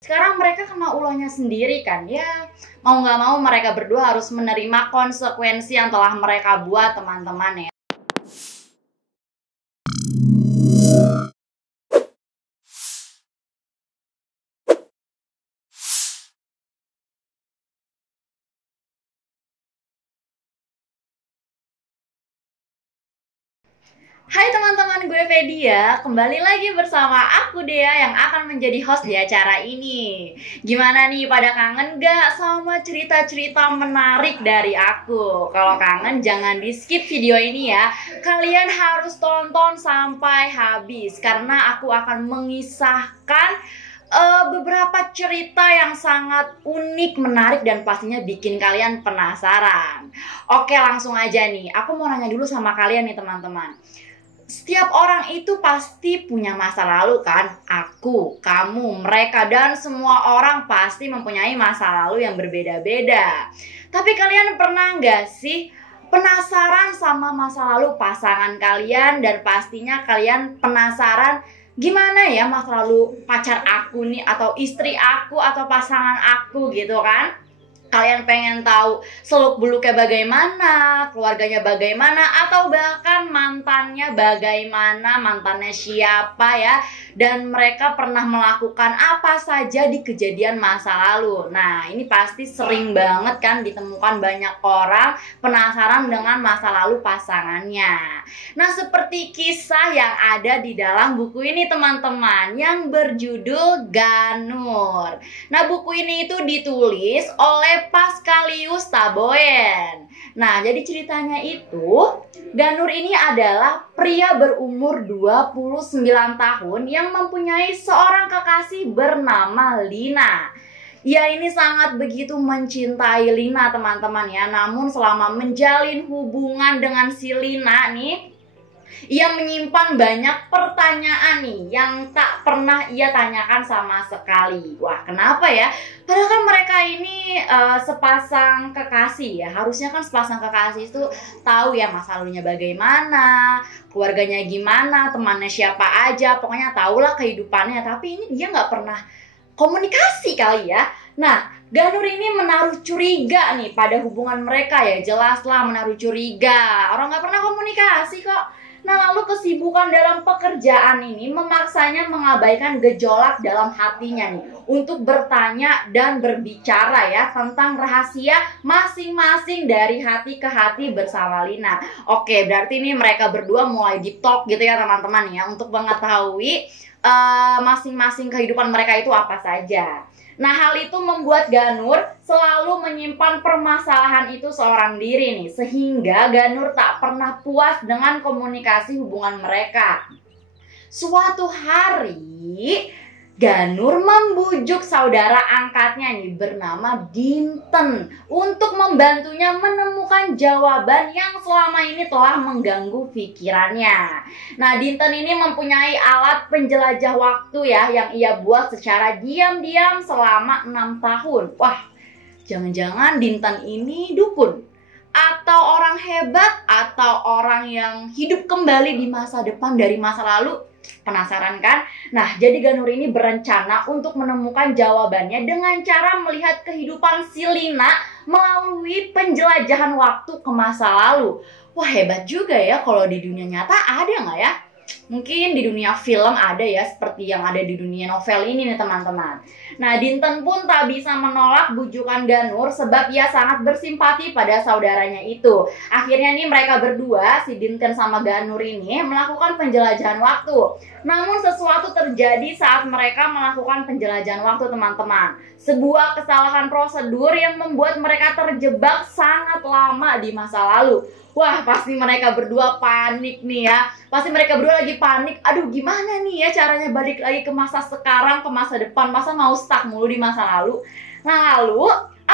Sekarang mereka kena ulahnya sendiri kan. Ya, mau nggak mau mereka berdua harus menerima konsekuensi yang telah mereka buat, teman-teman ya. Hai teman-teman, gue Fedia. Kembali lagi bersama aku Dea yang akan menjadi host di acara ini. Gimana nih, pada kangen gak sama cerita-cerita menarik dari aku? Kalau kangen jangan di skip video ini ya. Kalian harus tonton sampai habis karena aku akan mengisahkan beberapa cerita yang sangat unik, menarik, dan pastinya bikin kalian penasaran. Oke, langsung aja nih. Aku mau nanya dulu sama kalian nih teman-teman. Setiap orang itu pasti punya masa lalu kan? Aku, kamu, mereka, dan semua orang pasti mempunyai masa lalu yang berbeda-beda. Tapi kalian pernah nggak sih penasaran sama masa lalu pasangan kalian? Dan pastinya kalian penasaran gimana ya masa lalu pacar aku nih, atau istri aku, atau pasangan aku gitu kan? Kalian pengen tahu seluk-beluknya bagaimana, keluarganya bagaimana, atau bahkan mantannya bagaimana, mantannya siapa ya, dan mereka pernah melakukan apa saja di kejadian masa lalu. Nah, ini pasti sering banget kan ditemukan banyak orang penasaran dengan masa lalu pasangannya. Nah, seperti kisah yang ada di dalam buku ini teman-teman, yang berjudul Ganur. Nah, buku ini itu ditulis oleh Pascalius Taboen. Nah, jadi ceritanya itu, Ganur ini adalah pria berumur 29 tahun yang mempunyai seorang kekasih bernama Lina. Ia ini sangat begitu mencintai Lina teman-teman ya. Namun selama menjalin hubungan dengan si Lina nih, ia menyimpan banyak pertanyaan nih yang tak pernah ia tanyakan sama sekali. Wah, kenapa ya? Padahal kan mereka ini sepasang kekasih ya. Harusnya kan sepasang kekasih itu tahu ya masa lalunya bagaimana, keluarganya gimana, temannya siapa aja, pokoknya tahulah kehidupannya. Tapi ini dia nggak pernah komunikasi kali ya. Nah, Ganur ini menaruh curiga nih pada hubungan mereka ya. Jelaslah menaruh curiga. Orang nggak pernah komunikasi kok. Nah, lalu kesibukan dalam pekerjaan ini memaksanya mengabaikan gejolak dalam hatinya nih untuk bertanya dan berbicara ya tentang rahasia masing-masing dari hati ke hati bersama Lina. Oke, berarti ini mereka berdua mulai deep talk gitu ya teman-teman ya, untuk mengetahui masing-masing kehidupan mereka itu apa saja. Nah, hal itu membuat Ganur selalu menyimpan permasalahan itu seorang diri nih, sehingga Ganur tak pernah puas dengan komunikasi hubungan mereka. Suatu hari, Ganur membujuk saudara angkatnya nih bernama Dinten untuk membantunya menemukan jawaban yang selama ini telah mengganggu pikirannya. Nah, Dinten ini mempunyai alat penjelajah waktu ya yang ia buat secara diam-diam selama 6 tahun. Wah, jangan-jangan Dinten ini dukun, atau orang hebat, atau orang yang hidup kembali di masa depan dari masa lalu. Penasaran kan? Nah, jadi Ganur ini berencana untuk menemukan jawabannya dengan cara melihat kehidupan si Lina melalui penjelajahan waktu ke masa lalu. Wah, hebat juga ya. Kalau di dunia nyata ada nggak ya? Mungkin di dunia film ada ya, seperti yang ada di dunia novel ini nih teman-teman. Nah, Dinten pun tak bisa menolak bujukan Ganur sebab ia sangat bersimpati pada saudaranya itu. Akhirnya nih mereka berdua, si Dinten sama Ganur ini melakukan penjelajahan waktu. Namun sesuatu terjadi saat mereka melakukan penjelajahan waktu teman-teman. Sebuah kesalahan prosedur yang membuat mereka terjebak sangat lama di masa lalu. Wah, pasti mereka berdua panik nih ya. Pasti mereka berdua lagi panik. Aduh, gimana nih ya caranya balik lagi ke masa sekarang, ke masa depan. Masa mau stuck mulu di masa lalu. Nah, lalu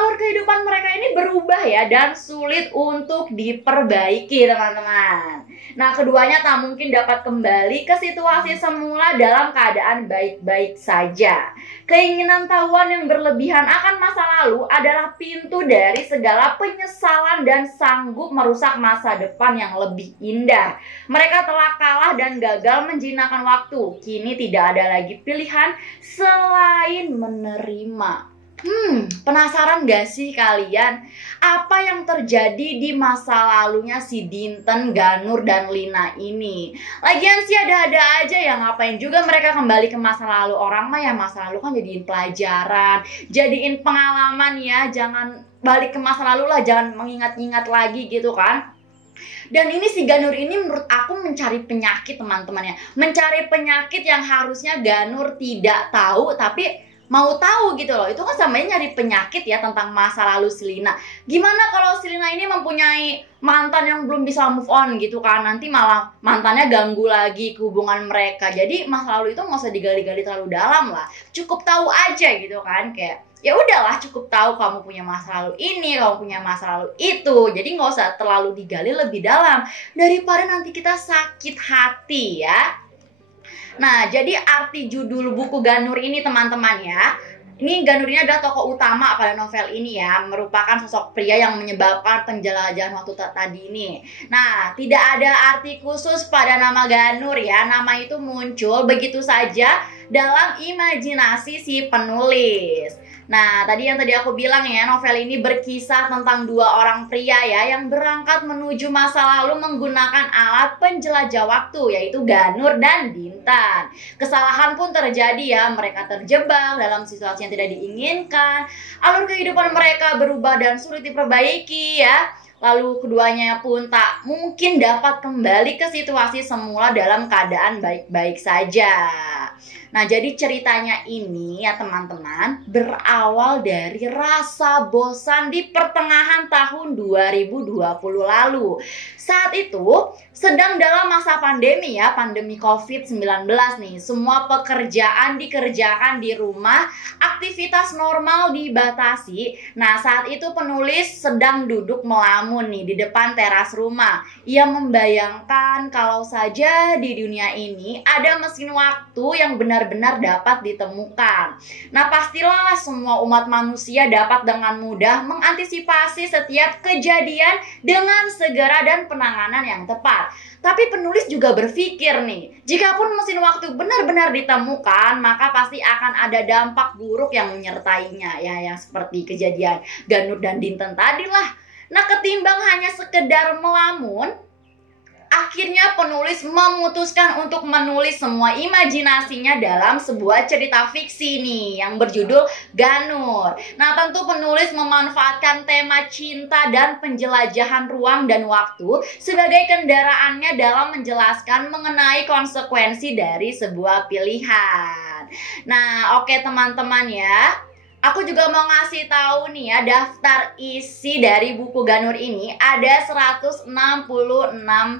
alur kehidupan mereka ini berubah ya, dan sulit untuk diperbaiki teman-teman. Nah, keduanya tak mungkin dapat kembali ke situasi semula dalam keadaan baik-baik saja. Keinginan tahuan yang berlebihan akan masa lalu adalah pintu dari segala penyesalan dan sanggup merusak masa depan yang lebih indah. Mereka telah kalah dan gagal menjinakkan waktu. Kini tidak ada lagi pilihan selain menerima. Penasaran gak sih kalian apa yang terjadi di masa lalunya si Dinten, Ganur, dan Lina ini? Lagian sih ada-ada aja ya, ngapain juga mereka kembali ke masa lalu. Orang mah ya masa lalu kan jadiin pelajaran, jadiin pengalaman ya. Jangan balik ke masa lalu lah, jangan mengingat-ingat lagi gitu kan. Dan ini si Ganur ini menurut aku mencari penyakit teman-teman ya. Mencari penyakit yang harusnya Ganur tidak tahu tapi mau tahu gitu loh. Itu kan samanya nyari penyakit ya tentang masa lalu si Lina. Gimana kalau si Lina ini mempunyai mantan yang belum bisa move on gitu kan, nanti malah mantannya ganggu lagi ke hubungan mereka. Jadi masa lalu itu nggak usah digali-gali terlalu dalam lah, cukup tahu aja gitu kan. Kayak ya udahlah, cukup tahu kamu punya masa lalu ini, kamu punya masa lalu itu. Jadi nggak usah terlalu digali lebih dalam daripada nanti kita sakit hati ya. Nah, jadi arti judul buku Ganur ini teman-teman ya. Ini Ganur ini adalah tokoh utama pada novel ini ya, merupakan sosok pria yang menyebabkan penjelajahan waktu tadi ini. Nah, tidak ada arti khusus pada nama Ganur ya. Nama itu muncul begitu saja dalam imajinasi si penulis. Nah, tadi aku bilang ya, novel ini berkisah tentang dua orang pria ya yang berangkat menuju masa lalu menggunakan alat penjelajah waktu, yaitu Ganur dan Dinten. Kesalahan pun terjadi ya, mereka terjebak dalam situasi yang tidak diinginkan. Alur kehidupan mereka berubah dan sulit diperbaiki ya. Lalu keduanya pun tak mungkin dapat kembali ke situasi semula dalam keadaan baik-baik saja. Nah, jadi ceritanya ini ya teman-teman berawal dari rasa bosan di pertengahan tahun 2020 lalu. Saat itu sedang dalam masa pandemi ya, pandemi COVID-19 nih. Semua pekerjaan dikerjakan di rumah, aktivitas normal dibatasi. Nah, saat itu penulis sedang duduk melamun nih di depan teras rumah. Ia membayangkan kalau saja di dunia ini ada mesin waktu yang benar-benar dapat ditemukan. Nah, pastilah semua umat manusia dapat dengan mudah mengantisipasi setiap kejadian dengan segera dan penanganan yang tepat. Tapi penulis juga berpikir nih, jikapun mesin waktu benar-benar ditemukan, maka pasti akan ada dampak buruk yang menyertainya ya, yang seperti kejadian Ganur dan Dinten tadi lah. Nah, ketimbang hanya sekedar melamun, akhirnya penulis memutuskan untuk menulis semua imajinasinya dalam sebuah cerita fiksi nih yang berjudul Ganur. Nah, tentu penulis memanfaatkan tema cinta dan penjelajahan ruang dan waktu sebagai kendaraannya dalam menjelaskan mengenai konsekuensi dari sebuah pilihan. Nah, oke teman-teman ya. Aku juga mau ngasih tahu nih ya, daftar isi dari buku Ganur ini ada 166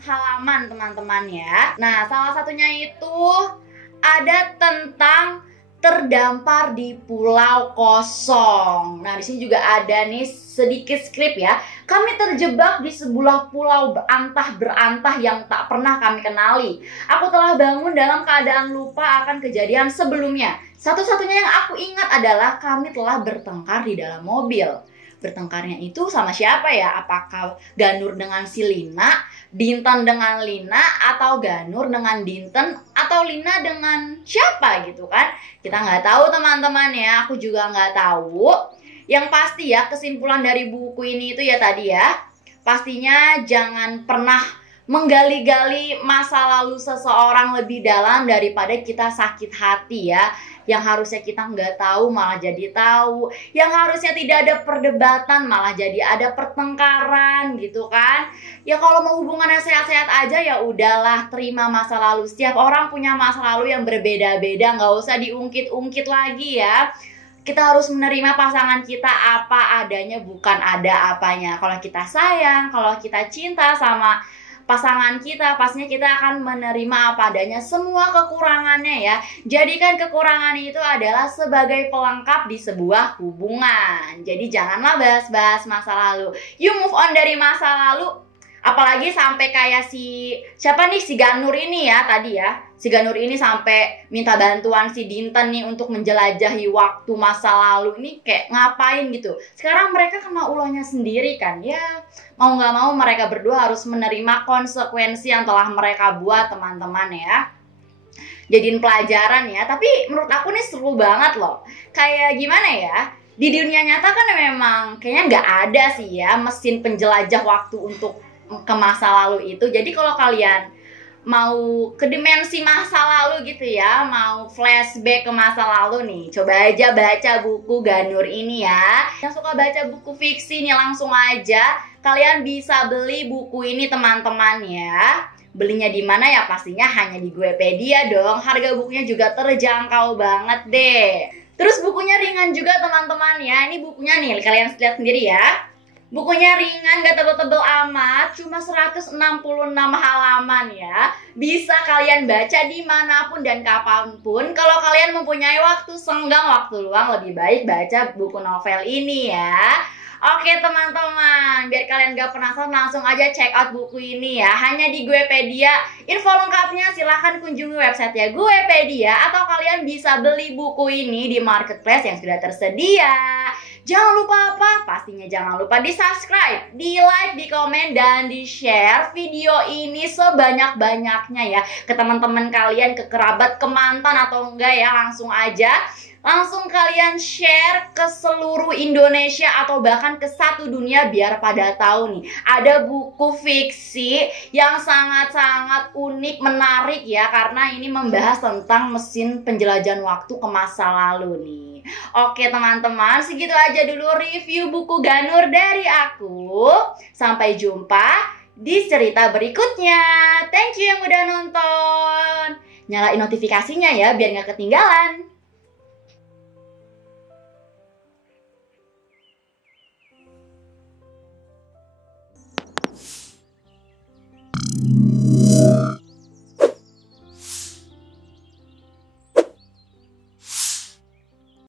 halaman teman-teman ya. Nah, salah satunya itu ada tentang terdampar di pulau kosong. Nah, di sini juga ada nih sedikit skrip ya. Kami terjebak di sebuah pulau berantah-berantah yang tak pernah kami kenali. Aku telah bangun dalam keadaan lupa akan kejadian sebelumnya. Satu-satunya yang aku ingat adalah kami telah bertengkar di dalam mobil. Bertengkarnya itu sama siapa ya? Apakah Ganur dengan si Lina, Dinten dengan Lina, atau Ganur dengan Dinten, atau Lina dengan siapa gitu kan? Kita nggak tahu teman-teman ya, aku juga nggak tahu. Yang pasti ya, kesimpulan dari buku ini itu ya tadi ya, pastinya jangan pernah menggali-gali masa lalu seseorang lebih dalam daripada kita sakit hati ya. Yang harusnya kita nggak tahu malah jadi tahu, yang harusnya tidak ada perdebatan malah jadi ada pertengkaran gitu kan. Ya kalau mau hubungannya sehat-sehat aja ya udahlah, terima masa lalu. Setiap orang punya masa lalu yang berbeda-beda, nggak usah diungkit-ungkit lagi ya. Kita harus menerima pasangan kita apa adanya, bukan ada apanya. Kalau kita sayang, kalau kita cinta sama pasangan kita, pastinya kita akan menerima apa adanya semua kekurangannya ya. Jadikan kekurangan itu adalah sebagai pelengkap di sebuah hubungan. Jadi janganlah bahas-bahas masa lalu. You move on dari masa lalu. Apalagi sampai kayak si Ganur ini ya tadi ya. Si Ganur ini sampai minta bantuan si Dinten nih untuk menjelajahi waktu masa lalu. Ini kayak ngapain gitu. Sekarang mereka kena ulahnya sendiri kan. Ya mau nggak mau mereka berdua harus menerima konsekuensi yang telah mereka buat, teman-teman ya. Jadiin pelajaran ya. Tapi menurut aku nih seru banget loh. Kayak gimana ya, di dunia nyata kan memang kayaknya nggak ada sih ya mesin penjelajah waktu untuk ke masa lalu itu. Jadi kalau kalian mau ke dimensi masa lalu gitu ya, mau flashback ke masa lalu nih, coba aja baca buku Ganur ini ya. Yang suka baca buku fiksi nih, langsung aja kalian bisa beli buku ini teman-teman ya. Belinya di mana ya? Pastinya hanya di Guepedia dong. Harga bukunya juga terjangkau banget deh. Terus bukunya ringan juga teman-teman ya. Ini bukunya nih, kalian lihat sendiri ya. Bukunya ringan, gak tebel-tebel amat, cuma 166 halaman ya. Bisa kalian baca dimanapun dan kapanpun. Kalau kalian mempunyai waktu senggang, waktu luang, lebih baik baca buku novel ini ya. Oke teman-teman, biar kalian gak penasaran, langsung aja check out buku ini ya. Hanya di Guepedia. Info lengkapnya silahkan kunjungi website ya Guepedia. Atau kalian bisa beli buku ini di marketplace yang sudah tersedia. Jangan lupa apa? Pastinya jangan lupa di subscribe, di like, di komen, dan di share video ini sebanyak-banyaknya ya. Ke teman-teman kalian, ke kerabat, ke mantan atau enggak ya, langsung aja. Langsung kalian share ke seluruh Indonesia atau bahkan ke satu dunia biar pada tahu nih. Ada buku fiksi yang sangat-sangat unik, menarik ya. Karena ini membahas tentang mesin penjelajahan waktu ke masa lalu nih. Oke teman-teman, segitu aja dulu review buku Ganur dari aku. Sampai jumpa di cerita berikutnya. Thank you yang udah nonton. Nyalain notifikasinya ya biar gak ketinggalan.